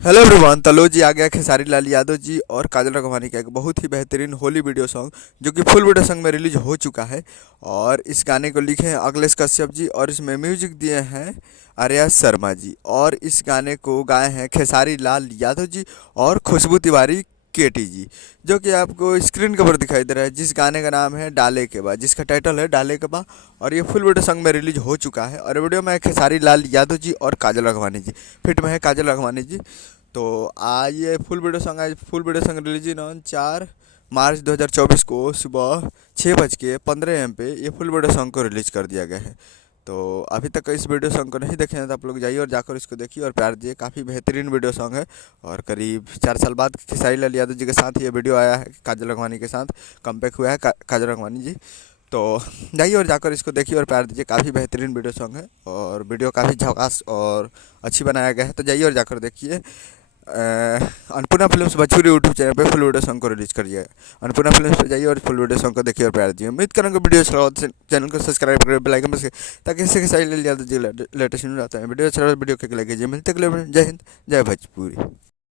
Hello everyone, तलो जी आ गया खेसारी लाल यादव जी और काजल राघवानी का एक बहुत ही बेहतरीन होली वीडियो सॉन्ग जो कि फुल वीडियो सॉन्ग में रिलीज हो चुका है। और इस गाने को लिखे हैं अखिलेश कश्यप जी और इसमें म्यूजिक दिए हैं आर्या शर्मा जी। और इस गाने को गाए हैं खेसारी लाल यादव जी और खुशबू तिवारी केटी जी, जो कि आपको स्क्रीन के ऊपर दिखाई दे रहा है। जिस गाने का नाम है डाले के बाद, जिसका टाइटल है डाले के बाद। और ये फुल वीडियो सॉन्ग में रिलीज हो चुका है। और वीडियो में है खेसारी लाल यादव जी और काजल राघवानी जी, फिट में है काजल राघवानी जी। तो ये full video song release on 4 मार्च 2024 को सुबह 6:15 AM पे ये फुल वीडियो सॉन्ग को रिलीज कर दिया गया है। तो अभी तक इस वीडियो सॉन्ग को नहीं देखे हैं तो आप लोग जाइए और जाकर इसको देखिए और प्यार दिए। काफ़ी बेहतरीन वीडियो सॉन्ग है। और करीब 4 साल बाद खेसारी लाल यादव जी के साथ ये वीडियो आया है, काजल राघवानी के साथ कमबैक हुआ है काजल राघवानी जी। तो जाइए और जाकर इसको देखिए और प्यार दीजिए। काफ़ी बेहतरीन वीडियो सॉन्ग है और वीडियो काफ़ी झकास और अच्छी बनाया गया है। तो जाइए और जाकर देखिए। Annapurna films Bhojpuri YouTube channel पे फुल वीडियो सॉन्ग को रिलीज कर दिया है। अन्नपूर्णा फिल्म्स पे जाइए और फुल वीडियो सॉन्ग को देखिए और प्यार दीजिए। उम्मीद करूँगा वीडियो अच्छा लगा तो चैनल को सब्सक्राइब करें, बेल आइकन बस ताकि इससे साइड ले लिया लेटेस्ट न्यूज आता है। वीडियो अच्छा लगा वीडियो को लाइक कीजिए। मिलते अगले में। जय हिंद, जय भोजपुरी।